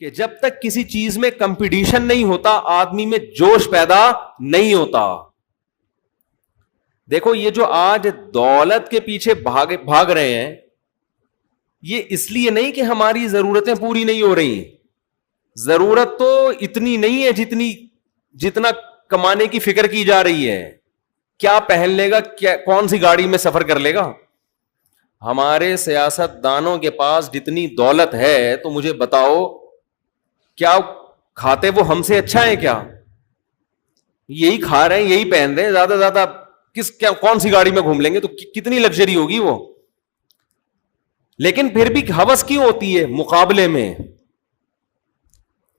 کہ جب تک کسی چیز میں کمپٹیشن نہیں ہوتا آدمی میں جوش پیدا نہیں ہوتا. دیکھو یہ جو آج دولت کے پیچھے بھاگ رہے ہیں, یہ اس لیے نہیں کہ ہماری ضرورتیں پوری نہیں ہو رہی. ضرورت تو اتنی نہیں ہے جتنا کمانے کی فکر کی جا رہی ہے. کیا پہن لے گا, کون سی گاڑی میں سفر کر لے گا. ہمارے سیاست دانوں کے پاس جتنی دولت ہے تو مجھے بتاؤ کیا کھاتے وہ ہم سے اچھا ہے کیا؟ یہی کھا رہے ہیں, یہی پہن رہے ہیں, زیادہ زیادہ کون سی گاڑی میں گھوم لیں گے تو کتنی لگژری ہوگی وہ. لیکن پھر بھی ہوس کیوں ہوتی ہے مقابلے میں.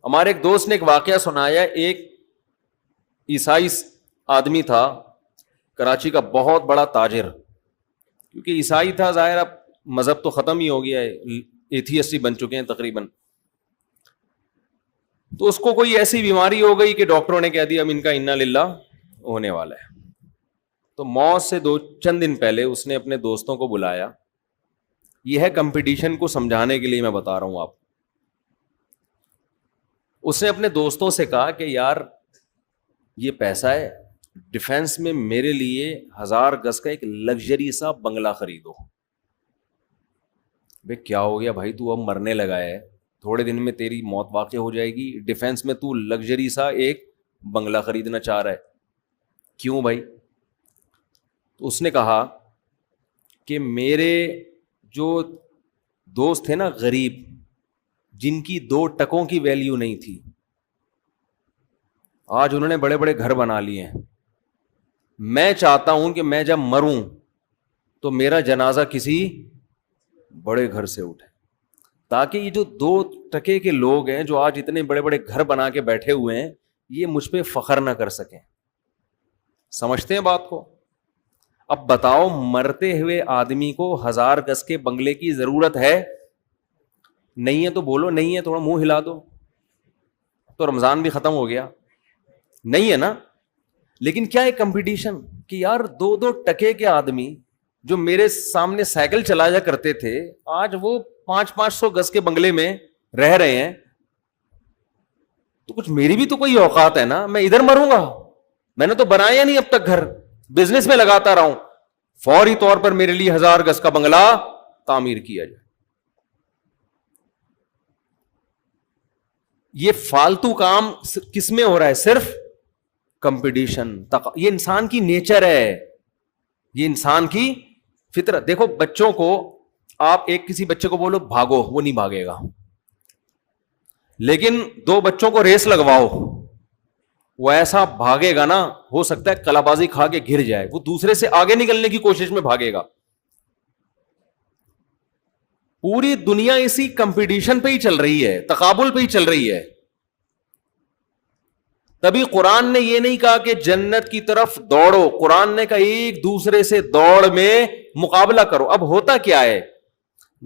ہمارے ایک دوست نے ایک واقعہ سنایا. ایک عیسائی آدمی تھا کراچی کا, بہت بڑا تاجر, کیونکہ عیسائی تھا ظاہر اب مذہب تو ختم ہی ہو گیا ہے, ایتھیسٹ ہی بن چکے ہیں تقریباً. تو اس کو کوئی ایسی بیماری ہو گئی کہ ڈاکٹروں نے کہہ دیا اب ان کا انا للہ ہونے والا ہے. تو موت سے چند دن پہلے اس نے اپنے دوستوں کو بلایا. یہ ہے کمپٹیشن کو سمجھانے کے لیے میں بتا رہا ہوں آپ. اس نے اپنے دوستوں سے کہا کہ یار یہ پیسہ ہے, ڈیفینس میں میرے لیے 1000 گز کا ایک لگژری سا بنگلہ خریدو. بھئی کیا ہو گیا بھائی, تو اب مرنے لگا ہے, تھوڑے دن میں تیری موت واقع ہو جائے گی, ڈیفینس میں تو لگژری سا ایک بنگلہ خریدنا چاہ رہا ہے, کیوں بھائی؟ تو اس نے کہا کہ میرے جو دوست تھے نا غریب, جن کی 2 ٹکوں کی ویلیو نہیں تھی, آج انہوں نے بڑے بڑے گھر بنا لیے ہیں. میں چاہتا ہوں کہ میں جب مروں تو میرا جنازہ کسی بڑے گھر سے اٹھے, تاکہ یہ جو 2 ٹکے کے لوگ ہیں جو آج اتنے بڑے بڑے گھر بنا کے بیٹھے ہوئے ہیں, یہ مجھ پہ فخر نہ کر سکیں. سمجھتے ہیں بات کو؟ اب بتاؤ مرتے ہوئے آدمی کو 1000 گز کے بنگلے کی ضرورت ہے؟ نہیں ہے تو بولو نہیں ہے, تھوڑا منہ ہلا دو. تو رمضان بھی ختم ہو گیا, نہیں ہے نا. لیکن کیا ہے کمپٹیشن کہ یار 2 ٹکے کے آدمی جو میرے سامنے سائیکل چلایا کرتے تھے, آج وہ 500 گز کے بنگلے میں رہ رہے ہیں. تو کچھ میری بھی تو کوئی اوقات ہے نا, میں ادھر مروں گا. میں نے تو بنایا نہیں اب تک گھر, بزنس میں لگاتا رہا ہوں, فوری طور پر میرے لیے 1000 گز کا بنگلہ تعمیر کیا جائے. یہ فالتو کام کس میں ہو رہا ہے؟ صرف کمپٹیشن. یہ انسان کی نیچر ہے, یہ انسان کی فطرت. دیکھو بچوں کو آپ کسی بچے کو بولو بھاگو, وہ نہیں بھاگے گا. لیکن 2 بچوں کو ریس لگواؤ, وہ ایسا بھاگے گا نا, ہو سکتا ہے کلا بازی کھا کے گر جائے, وہ دوسرے سے آگے نکلنے کی کوشش میں بھاگے گا. پوری دنیا اسی کمپٹیشن پہ ہی چل رہی ہے, تقابل پہ ہی چل رہی ہے. تبھی قرآن نے یہ نہیں کہا کہ جنت کی طرف دوڑو, قرآن نے کہا ایک دوسرے سے دوڑ میں مقابلہ کرو. اب ہوتا کیا ہے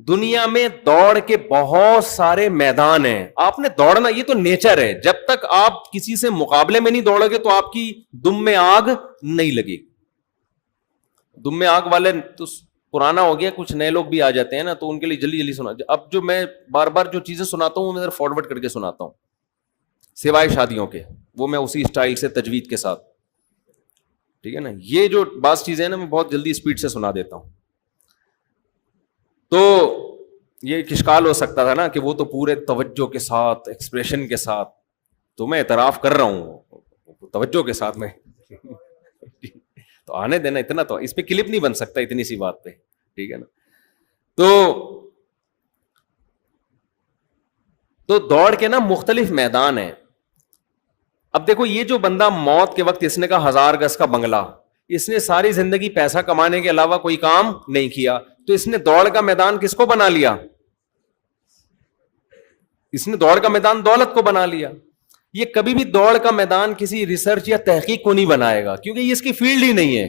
دنیا میں, دوڑ کے بہت سارے میدان ہیں, آپ نے دوڑنا, یہ تو نیچر ہے. جب تک آپ کسی سے مقابلے میں نہیں دوڑو گے تو آپ کی دم میں آگ نہیں لگے گی. دم میں آگ والے تو پرانا ہو گیا, کچھ نئے لوگ بھی آ جاتے ہیں نا, تو ان کے لیے جلدی جلدی سنا. اب جو میں بار بار جو چیزیں سناتا ہوں میں فارورڈ کر کے سناتا ہوں, سوائے شادیوں کے, وہ میں اسی اسٹائل سے تجوید کے ساتھ, ٹھیک ہے نا. یہ جو بعض چیزیں ہیں نا میں بہت جلدی اسپیڈ سے سنا دیتا ہوں. تو یہ ایک اشکال ہو سکتا تھا نا کہ وہ تو پورے توجہ کے ساتھ ایکسپریشن کے ساتھ, تو میں اعتراف کر رہا ہوں توجہ کے ساتھ میں تو آنے دینا, اتنا تو اس پہ کلپ نہیں بن سکتا اتنی سی بات پہ, ٹھیک ہے نا. تو دوڑ کے نا مختلف میدان ہیں. اب دیکھو یہ جو بندہ موت کے وقت اس نے کہا 1000 گز کا بنگلہ, اس نے ساری زندگی پیسہ کمانے کے علاوہ کوئی کام نہیں کیا, تو اس نے دوڑ کا میدان کس کو بنا لیا؟ اس نے دوڑ کا میدان دولت کو بنا لیا. یہ کبھی بھی دوڑ کا میدان کسی ریسرچ یا تحقیق کو نہیں بنائے گا, کیونکہ یہ اس کی فیلڈ ہی نہیں ہے.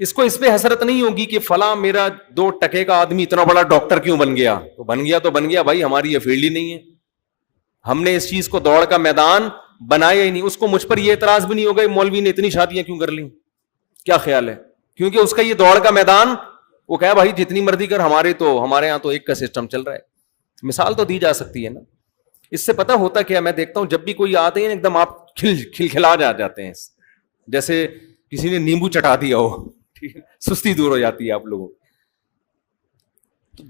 اس کو اس پہ حسرت نہیں ہوگی کہ فلاں میرا 2 ٹکے کا آدمی اتنا بڑا ڈاکٹر کیوں بن گیا. تو بن گیا بھائی, ہماری یہ فیلڈ ہی نہیں ہے, ہم نے اس چیز کو دوڑ کا میدان بنایا ہی نہیں. اس کو مجھ پر یہ اعتراض بھی نہیں ہوگا مولوی نے اتنی شادیاں کیوں کر لی, کیا خیال ہے, کیونکہ اس کا یہ دوڑ کا میدان, وہ کہا بھائی جتنی مرضی کر, ہمارے یہاں تو ایک کا سسٹم چل رہا ہے. مثال تو دی جا سکتی ہے نا. اس سے پتہ ہوتا کیا, میں دیکھتا ہوں جب بھی کوئی آتے ہیں ایک دم آپ کھلکھلا جاتے ہیں, جیسے کسی نے نیمبو چٹا دیا ہو, سستی دور ہو جاتی ہے آپ لوگوں.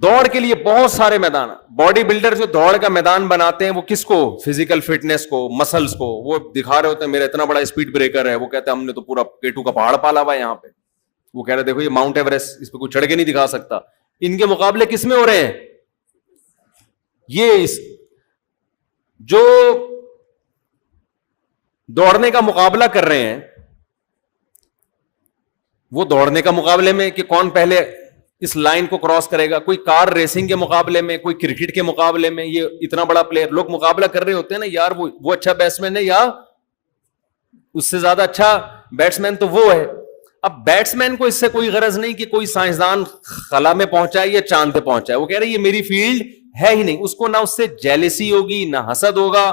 دوڑ کے لیے بہت سارے میدان, باڈی بلڈر جو دوڑ کا میدان بناتے ہیں وہ کس کو, فزیکل فٹنس کو, مسلس کو, وہ دکھا رہے ہوتے ہیں میرا اتنا بڑا اسپیڈ بریکر ہے, وہ کہتے ہیں ہم نے تو پورا K2 کا پہاڑ پالا ہوا ہے یہاں پہ, وہ کہہ رہے دیکھو یہ ماؤنٹ ایوریسٹ, اس پہ کوئی چڑھ کے نہیں دکھا سکتا. ان کے مقابلے کس میں ہو رہے ہیں, یہ جو دوڑنے کا مقابلہ کر رہے ہیں, وہ دوڑنے کا مقابلے میں کہ کون پہلے اس لائن کو کراس کرے گا, کوئی کار ریسنگ کے مقابلے میں, کوئی کرکٹ کے مقابلے میں, یہ اتنا بڑا پلیئر, لوگ مقابلہ کر رہے ہوتے ہیں نا یار وہ اچھا بیٹسمین ہے یا اس سے زیادہ اچھا بیٹسمین تو وہ ہے. اب بیٹسمین کو اس سے کوئی غرض نہیں کہ کوئی سائنسدان خلا میں پہنچائے یا چاند پہ پہنچائے, وہ کہہ رہے یہ میری فیلڈ ہے ہی نہیں. اس کو نہ اس سے جیلسی ہوگی, نہ حسد ہوگا,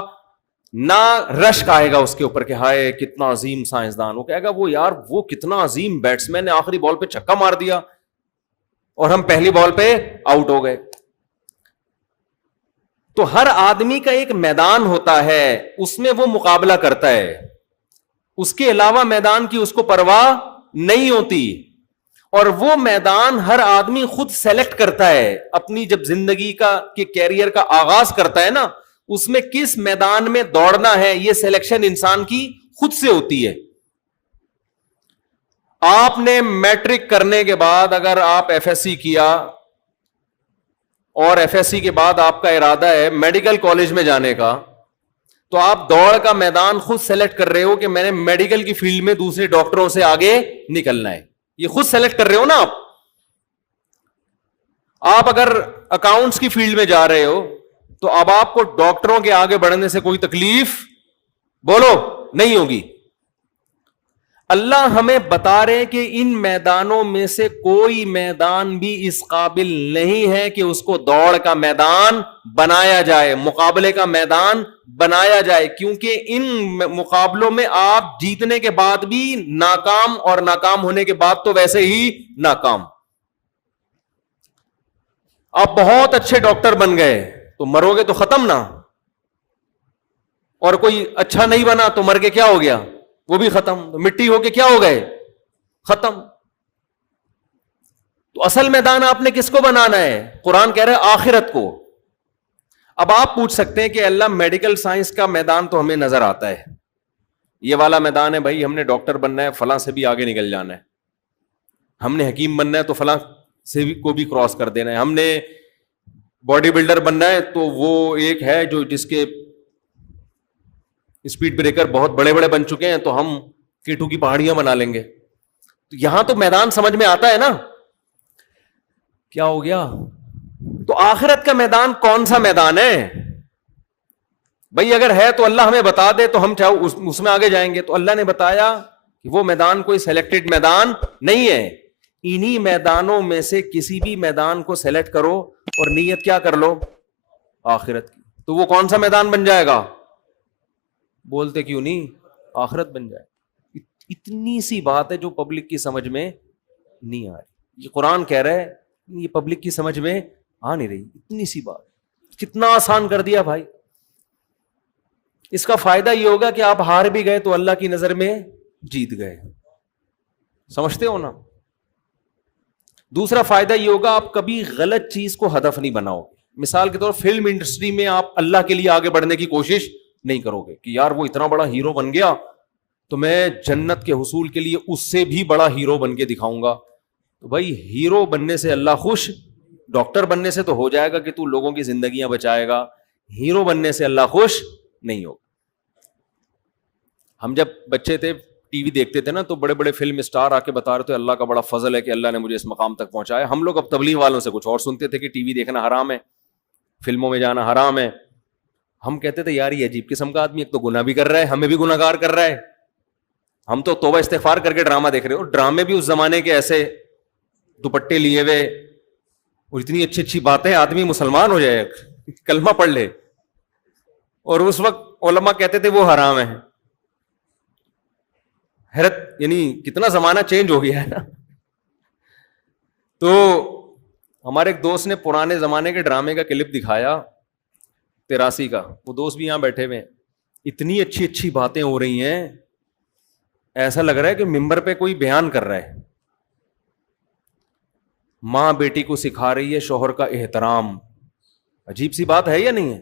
نہ رشک آئے گا اس کے اوپر کہ ہائے کتنا عظیم سائنسدان. وہ کہے گا وہ یار وہ کتنا عظیم بیٹسمین نے آخری بال پہ چھکا مار دیا اور ہم پہلی بال پہ آؤٹ ہو گئے. تو ہر آدمی کا ایک میدان ہوتا ہے, اس میں وہ مقابلہ کرتا ہے, اس کے علاوہ میدان کی اس کو پرواہ نہیں ہوتی. اور وہ میدان ہر آدمی خود سیلیکٹ کرتا ہے اپنی, جب زندگی کا کہ کیریئر کا آغاز کرتا ہے نا, اس میں کس میدان میں دوڑنا ہے یہ سلیکشن انسان کی خود سے ہوتی ہے. آپ نے میٹرک کرنے کے بعد اگر آپ ایف ایس سی کیا اور ایف ایس سی کے بعد آپ کا ارادہ ہے میڈیکل کالج میں جانے کا, تو آپ دوڑ کا میدان خود سیلیکٹ کر رہے ہو کہ میں نے میڈیکل کی فیلڈ میں دوسرے ڈاکٹروں سے آگے نکلنا ہے, یہ خود سیلیکٹ کر رہے ہو نا آپ. آپ اگر اکاؤنٹس کی فیلڈ میں جا رہے ہو تو اب آپ کو ڈاکٹروں کے آگے بڑھنے سے کوئی تکلیف بولو نہیں ہوگی. اللہ ہمیں بتا رہے کہ ان میدانوں میں سے کوئی میدان بھی اس قابل نہیں ہے کہ اس کو دوڑ کا میدان بنایا جائے, مقابلے کا میدان بنایا جائے, کیونکہ ان مقابلوں میں آپ جیتنے کے بعد بھی ناکام اور ناکام ہونے کے بعد تو ویسے ہی ناکام. آپ بہت اچھے ڈاکٹر بن گئے تو مرو گے تو ختم نا, اور کوئی اچھا نہیں بنا تو مر کے کیا ہو گیا, وہ بھی ختم, مٹی ہو کے کیا ہو گئے, ختم. تو اصل میدان آپ نے کس کو بنانا ہے, قرآن کہہ رہا ہے آخرت کو. اب آپ پوچھ سکتے ہیں کہ اللہ میڈیکل سائنس کا میدان تو ہمیں نظر آتا ہے, یہ والا میدان ہے بھائی, ہم نے ڈاکٹر بننا ہے فلاں سے بھی آگے نکل جانا ہے, ہم نے حکیم بننا ہے تو فلاں سے بھی کو بھی کراس کر دینا ہے, ہم نے باڈی بلڈر بننا ہے تو وہ ایک ہے جو جس کے اسپیڈ بریکر بہت بڑے بڑے بن چکے ہیں تو ہم K2 کی پہاڑیاں بنا لیں گے. تو یہاں تو میدان سمجھ میں آتا ہے نا, کیا ہو گیا. تو آخرت کا میدان کون سا میدان ہے بھائی, اگر ہے تو اللہ ہمیں بتا دے تو ہم چاہو اس میں آگے جائیں گے. تو اللہ نے بتایا کہ وہ میدان کوئی سلیکٹڈ میدان نہیں ہے, انہی میدانوں میں سے کسی بھی میدان کو سلیکٹ کرو اور نیت کیا کر لو, آخرت کی. تو وہ کون سا میدان بن جائے گا, بولتے کیوں نہیں, آخرت بن جائے. اتنی سی بات ہے جو پبلک کی سمجھ میں نہیں آ رہی. یہ قرآن کہہ رہا ہے, یہ پبلک کی سمجھ میں آ نہیں رہی. اتنی سی بات کتنا آسان کر دیا بھائی. اس کا فائدہ یہ ہوگا کہ آپ ہار بھی گئے تو اللہ کی نظر میں جیت گئے, سمجھتے ہو نا. دوسرا فائدہ یہ ہوگا آپ کبھی غلط چیز کو ہدف نہیں بناؤ. مثال کے طور فلم انڈسٹری میں آپ اللہ کے لیے آگے بڑھنے کی کوشش نہیں کرو گے کہ یار وہ اتنا بڑا ہیرو بن گیا تو میں جنت کے حصول کے لیے اس سے بھی بڑا ہیرو بن کے دکھاؤں گا. تو بھائی ہیرو بننے سے اللہ خوش, ڈاکٹر بننے سے تو ہو جائے گا کہ تو لوگوں کی زندگیاں بچائے گا, ہیرو بننے سے اللہ خوش نہیں ہوگا. ہم جب بچے تھے ٹی وی دیکھتے تھے نا تو بڑے بڑے فلم اسٹار آ کے بتا رہے تھے اللہ کا بڑا فضل ہے کہ اللہ نے مجھے اس مقام تک پہنچایا. ہم لوگ اب تبلیغ والوں سے کچھ اور سنتے تھے کہ ٹی وی دیکھنا حرام ہے, فلموں میں جانا حرام ہے. ہم کہتے تھے یار یہ عجیب قسم کا آدمی, ایک تو گناہ بھی کر رہا ہے, ہمیں بھی گناہ گار کر رہا ہے. ہم تو توبہ استغفار کر کے ڈرامہ دیکھ رہے ہو. ڈرامے بھی اس زمانے کے ایسے دوپٹے لیے ہوئے اور اتنی اچھی اچھی باتیں, آدمی مسلمان ہو جائے, کلمہ پڑھ لے, اور اس وقت علماء کہتے تھے وہ حرام ہے. حیرت, یعنی کتنا زمانہ چینج ہو گیا ہے نا. تو ہمارے ایک دوست نے پرانے زمانے کے ڈرامے کا کلپ دکھایا 83 کا، وہ دوست بھی یہاں بیٹھے ہوئے ہیں. اتنی اچھی اچھی باتیں ہو رہی ہیں, ایسا لگ رہا ہے کہ ممبر پہ کوئی بیان کر رہا ہے. ماں بیٹی کو سکھا رہی ہے شوہر کا احترام. عجیب سی بات ہے یا نہیں ہے؟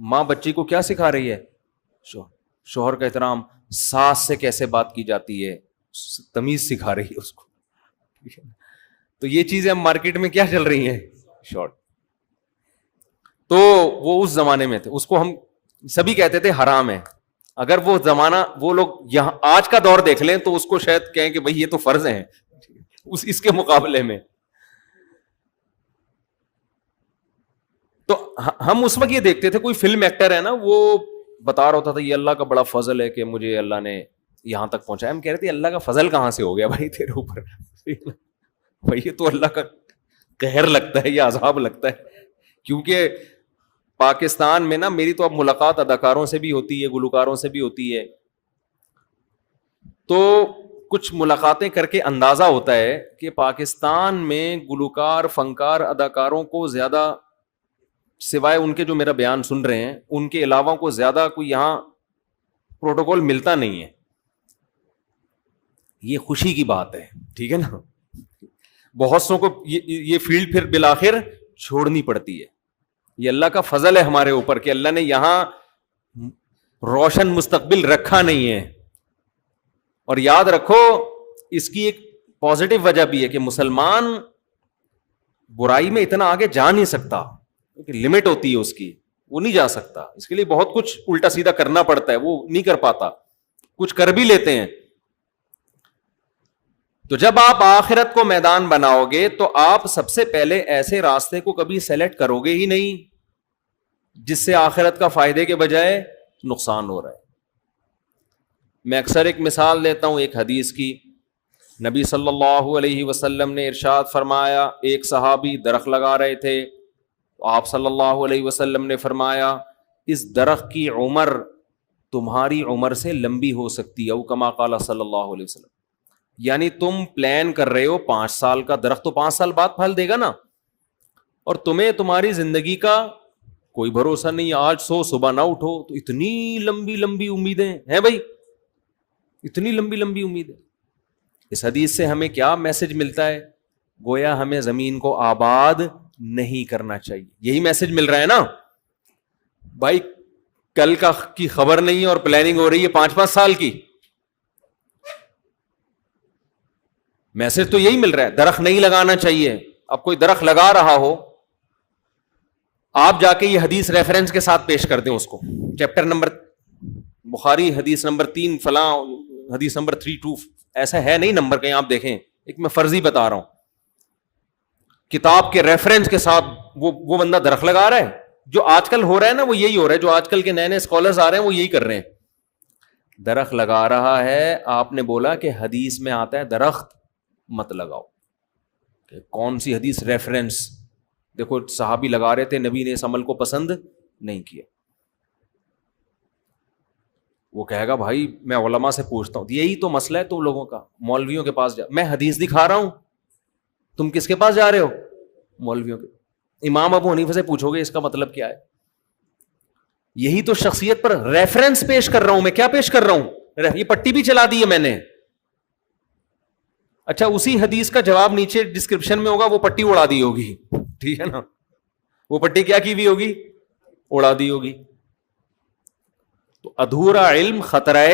ماں بچی کو کیا سکھا رہی ہے؟ شوہر کا احترام. ساس سے کیسے بات کی جاتی ہے, تمیز سکھا رہی ہے اس کو. تو یہ چیزیں مارکیٹ میں کیا چل رہی ہیں؟ شارٹ. تو وہ اس زمانے میں تھے, اس کو ہم سبھی کہتے تھے حرام ہے. اگر وہ زمانہ وہ لوگ یہاں آج کا دور دیکھ لیں تو اس کو شاید کہیں کہ بھئی یہ تو فرض ہیں اس کے مقابلے میں. تو ہم اس وقت یہ دیکھتے تھے, کوئی فلم ایکٹر ہے نا, وہ بتا رہا ہوتا تھا یہ اللہ کا بڑا فضل ہے کہ مجھے اللہ نے یہاں تک پہنچایا. ہم کہہ رہے تھے اللہ کا فضل کہاں سے ہو گیا بھائی تیرے اوپر؟ بھائی یہ تو اللہ کا قہر لگتا ہے یا عذاب لگتا ہے. کیونکہ پاکستان میں نا, میری تو اب ملاقات اداکاروں سے بھی ہوتی ہے, گلوکاروں سے بھی ہوتی ہے, تو کچھ ملاقاتیں کر کے اندازہ ہوتا ہے کہ پاکستان میں گلوکار, فنکار, اداکاروں کو زیادہ, سوائے ان کے جو میرا بیان سن رہے ہیں, ان کے علاوہ کو زیادہ کوئی یہاں پروٹوکول ملتا نہیں ہے. یہ خوشی کی بات ہے, ٹھیک ہے نا. بہت سو کو یہ فیلڈ پھر بالآخر چھوڑنی پڑتی ہے. یہ اللہ کا فضل ہے ہمارے اوپر کہ اللہ نے یہاں روشن مستقبل رکھا نہیں ہے. اور یاد رکھو اس کی ایک پازیٹو وجہ بھی ہے کہ مسلمان برائی میں اتنا آگے جا نہیں سکتا, لمٹ ہوتی ہے اس کی, وہ نہیں جا سکتا. اس کے لیے بہت کچھ الٹا سیدھا کرنا پڑتا ہے, وہ نہیں کر پاتا. کچھ کر بھی لیتے ہیں. تو جب آپ آخرت کو میدان بناؤ گے تو آپ سب سے پہلے ایسے راستے کو کبھی سیلیکٹ کرو گے ہی نہیں جس سے آخرت کا فائدے کے بجائے نقصان ہو رہا ہے. میں اکثر ایک مثال دیتا ہوں ایک حدیث کی. نبی صلی اللہ علیہ وسلم نے ارشاد فرمایا, ایک صحابی درخت لگا رہے تھے, آپ صلی اللہ علیہ وسلم نے فرمایا اس درخت کی عمر تمہاری عمر سے لمبی ہو سکتی ہے, او کما قال صلی اللہ علیہ وسلم. یعنی تم پلان کر رہے ہو 5 سال کا, درخت تو 5 سال بعد پھل دے گا نا, اور تمہیں تمہاری زندگی کا کوئی بھروسہ نہیں, آج سو صبح نہ اٹھو. تو اتنی لمبی لمبی امیدیں ہیں بھائی, اتنی لمبی لمبی امیدیں. اس حدیث سے ہمیں کیا میسج ملتا ہے؟ گویا ہمیں زمین کو آباد نہیں کرنا چاہیے. یہی میسج مل رہا ہے نا بھائی, کل کا کی خبر نہیں ہے اور پلاننگ ہو رہی ہے 5-5 سال کی. میسج تو یہی مل رہا ہے. درخت نہیں لگانا چاہیے. اب کوئی درخت لگا رہا ہو, آپ جا کے یہ حدیث ریفرنس کے ساتھ پیش کر دیں اس کو, چیپٹر نمبر بخاری حدیث نمبر 3 فلاں, حدیث نمبر 32, ایسا ہے نہیں نمبر کہیں آپ دیکھیں, ایک میں فرضی بتا رہا ہوں. کتاب کے ریفرنس کے ساتھ وہ بندہ درخت لگا رہا ہے. جو آج کل ہو رہا ہے نا وہ یہی ہو رہا ہے, جو آج کل کے نئے نئے اسکالرز آ رہے ہیں وہ یہی کر رہے ہیں. درخت لگا رہا ہے, آپ نے بولا کہ حدیث میں آتا ہے درخت مت لگاؤ. کون سی حدیث ریفرنس؟ دیکھو صحابی لگا رہے تھے, نبی نے اس عمل کو پسند نہیں کیا. وہ کہے گا بھائی میں علماء سے پوچھتا ہوں. یہی تو مسئلہ ہے تم لوگوں کا, مولویوں کے پاس میں حدیث دکھا رہا ہوں, تم کس کے پاس جا رہے ہو؟ مولویوں کے. امام ابو حنیفہ سے پوچھو گے اس کا مطلب کیا ہے. یہی تو شخصیت پر ریفرنس پیش کر رہا ہوں میں. کیا پیش کر رہا ہوں؟ یہ پٹی بھی چلا دی ہے میں نے. اچھا اسی حدیث کا جواب نیچے ڈسکرپشن میں ہوگا, وہ پٹی اڑا دی ہوگی, ٹھیک ہے نا. وہ پٹی کیا کی ہوئی ہوگی؟ اڑا دی ہوگی. تو ادھورا علم خطرہ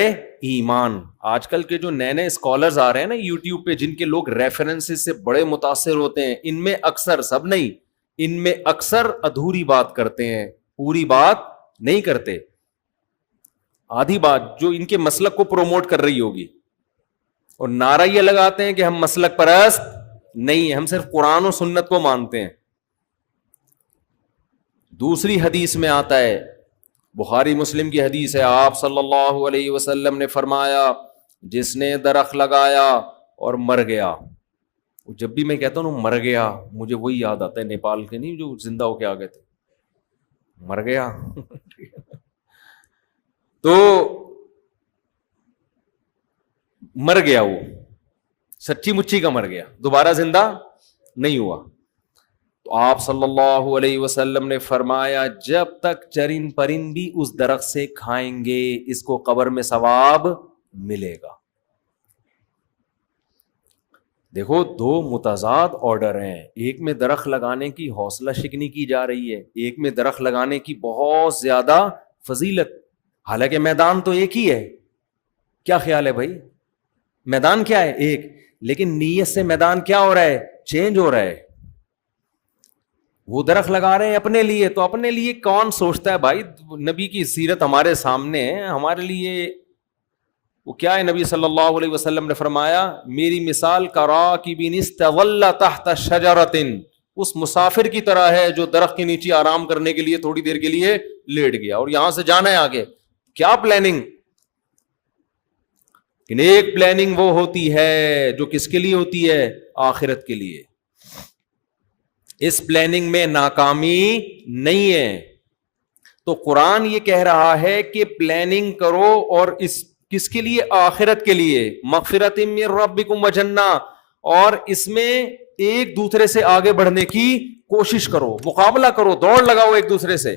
ایمان. آج کل کے جو نئے نئے اسکالرز آ رہے ہیں نا یوٹیوب پہ, جن کے لوگ ریفرنسز سے بڑے متاثر ہوتے ہیں, ان میں اکثر, سب نہیں, ان میں اکثر ادھوری بات کرتے ہیں, پوری بات نہیں کرتے. آدھی بات جو ان کے مسلک کو پروموٹ کر رہی ہوگی, اور نعرہ یہ لگاتے ہیں کہ ہم مسلک پرست نہیں ہیں, ہم صرف قرآن و سنت کو مانتے ہیں. دوسری حدیث میں آتا ہے, بخاری مسلم کی حدیث ہے, آپ صلی اللہ علیہ وسلم نے فرمایا جس نے درخت لگایا اور مر گیا. جب بھی میں کہتا ہوں مر گیا, مجھے وہی یاد آتا ہے نیپال کے, نہیں جو زندہ ہو کے آ گئے تھے, مر گیا. تو مر گیا, وہ سچی مچی کا مر گیا, دوبارہ زندہ نہیں ہوا. تو آپ صلی اللہ علیہ وسلم نے فرمایا جب تک چرند پرند بھی اس درخت سے کھائیں گے اس کو قبر میں ثواب ملے گا. دیکھو دو متضاد آرڈر ہیں, ایک میں درخت لگانے کی حوصلہ شکنی کی جا رہی ہے, ایک میں درخت لگانے کی بہت زیادہ فضیلت, حالانکہ میدان تو ایک ہی ہے. کیا خیال ہے بھائی؟ میدان کیا ہے؟ ایک, لیکن نیت سے میدان کیا ہو رہا ہے؟ چینج ہو رہا ہے. وہ درخت لگا رہے ہیں اپنے لیے, تو اپنے لیے کون سوچتا ہے بھائی؟ نبی کی سیرت ہمارے سامنے ہے, ہمارے لیے وہ کیا ہے؟ نبی صلی اللہ علیہ وسلم نے فرمایا میری مثال کراکب استظل تحت شجرۃ, اس مسافر کی طرح ہے جو درخت کے نیچے آرام کرنے کے لیے تھوڑی دیر کے لیے لیٹ گیا اور یہاں سے جانا ہے آگے. کیا پلاننگ؟ ایک پلاننگ وہ ہوتی ہے جو کس کے لیے ہوتی ہے؟ آخرت کے لیے. اس پلاننگ میں ناکامی نہیں ہے. تو قرآن یہ کہہ رہا ہے کہ پلاننگ کرو, اور اس کس کے لیے؟ آخرت کے لیے. مغفرۃ من ربکم وجنہ, اور اس میں ایک دوسرے سے آگے بڑھنے کی کوشش کرو, مقابلہ کرو, دوڑ لگاؤ ایک دوسرے سے.